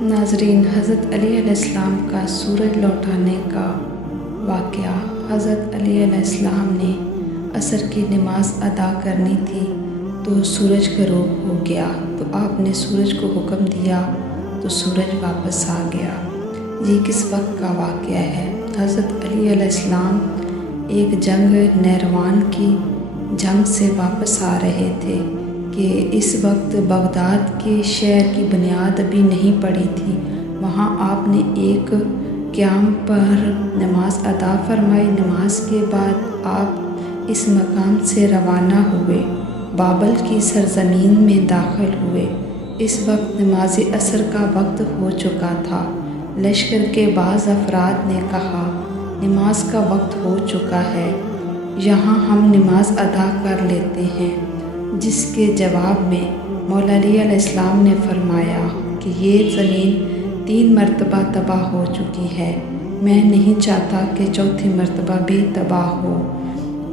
ناظرین، حضرت علی علیہ السلام کا سورج لوٹانے کا واقعہ۔ حضرت علی علیہ السلام نے عصر کی نماز ادا کرنی تھی تو سورج غروب ہو گیا، تو آپ نے سورج کو حکم دیا تو سورج واپس آ گیا۔ یہ کس وقت کا واقعہ ہے؟ حضرت علی علیہ السلام ایک جنگ نیروان کی جنگ سے واپس آ رہے تھے کہ اس وقت بغداد کے شہر کی بنیاد ابھی نہیں پڑی تھی۔ وہاں آپ نے ایک قیام پر نماز ادا فرمائی۔ نماز کے بعد آپ اس مقام سے روانہ ہوئے، بابل کی سرزمین میں داخل ہوئے۔ اس وقت نماز عصر کا وقت ہو چکا تھا۔ لشکر کے بعض افراد نے کہا، نماز کا وقت ہو چکا ہے، یہاں ہم نماز ادا کر لیتے ہیں، جس کے جواب میں مولا علی علیہ السلام نے فرمایا کہ یہ زمین 3 مرتبہ تباہ ہو چکی ہے، میں نہیں چاہتا کہ چوتھی مرتبہ بھی تباہ ہو،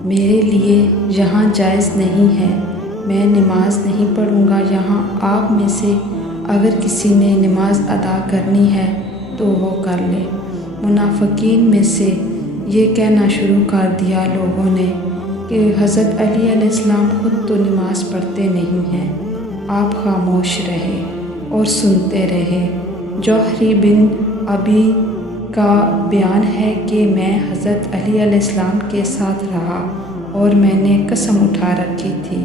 میرے لیے یہاں جائز نہیں ہے، میں نماز نہیں پڑھوں گا یہاں۔ آپ میں سے اگر کسی نے نماز ادا کرنی ہے تو وہ کر لے۔ منافقین میں سے یہ کہنا شروع کر دیا لوگوں نے کہ حضرت علی علیہ السلام خود تو نماز پڑھتے نہیں ہیں۔ آپ خاموش رہے اور سنتے رہے۔ جوہری بن ابی کا بیان ہے کہ میں حضرت علی علیہ السلام کے ساتھ رہا اور میں نے قسم اٹھا رکھی تھی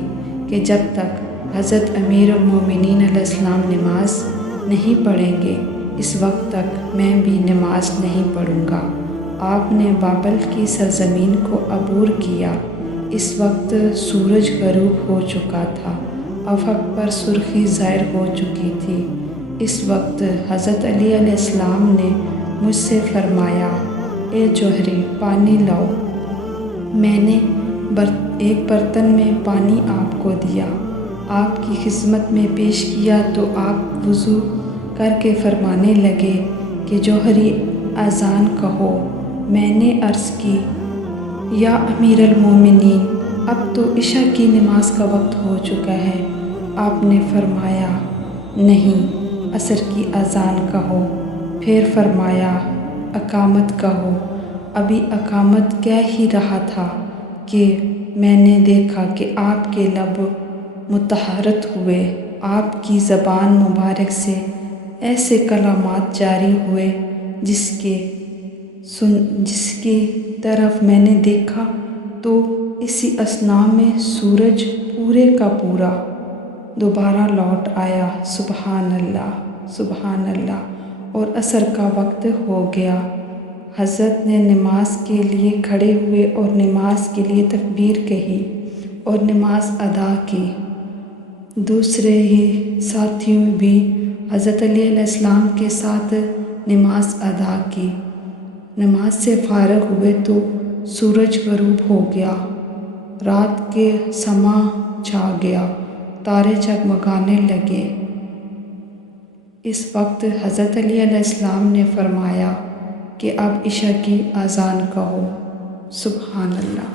کہ جب تک حضرت امیر المومنین علیہ السلام نماز نہیں پڑھیں گے، اس وقت تک میں بھی نماز نہیں پڑھوں گا۔ آپ نے بابل کی سرزمین کو عبور کیا۔ اس وقت سورج غروب ہو چکا تھا، افق پر سرخی ظاہر ہو چکی تھی۔ اس وقت حضرت علی علیہ السلام نے مجھ سے فرمایا، اے جوہری، پانی لاؤ۔ میں نے ایک برتن میں پانی آپ کو دیا، آپ کی خدمت میں پیش کیا تو آپ وضو کر کے فرمانے لگے کہ جوہری اذان کہو۔ میں نے عرض کی، یا امیر المومنین، اب تو عشاء کی نماز کا وقت ہو چکا ہے۔ آپ نے فرمایا، نہیں، عصر کی اذان کہو۔ پھر فرمایا، اقامت کہو۔ ابھی اقامت کہہ ہی رہا تھا کہ میں نے دیکھا کہ آپ کے لب متحرک ہوئے، آپ کی زبان مبارک سے ایسے کلمات جاری ہوئے جس کی طرف میں نے دیکھا تو اسی اثناء میں سورج پورے کا پورا دوبارہ لوٹ آیا۔ سبحان اللہ، سبحان اللہ، اور عصر کا وقت ہو گیا۔ حضرت نے نماز کے لیے کھڑے ہوئے اور نماز کے لیے تکبیر کہی اور نماز ادا کی۔ دوسرے ہی ساتھیوں بھی حضرت علی علیہ السلام کے ساتھ نماز ادا کی۔ نماز سے فارغ ہوئے تو سورج غروب ہو گیا، رات کے سما چھا گیا، تارے جگمگانے لگے۔ اس وقت حضرت علی علیہ السلام نے فرمایا کہ اب عشاء کی اذان کہو۔ سبحان اللہ۔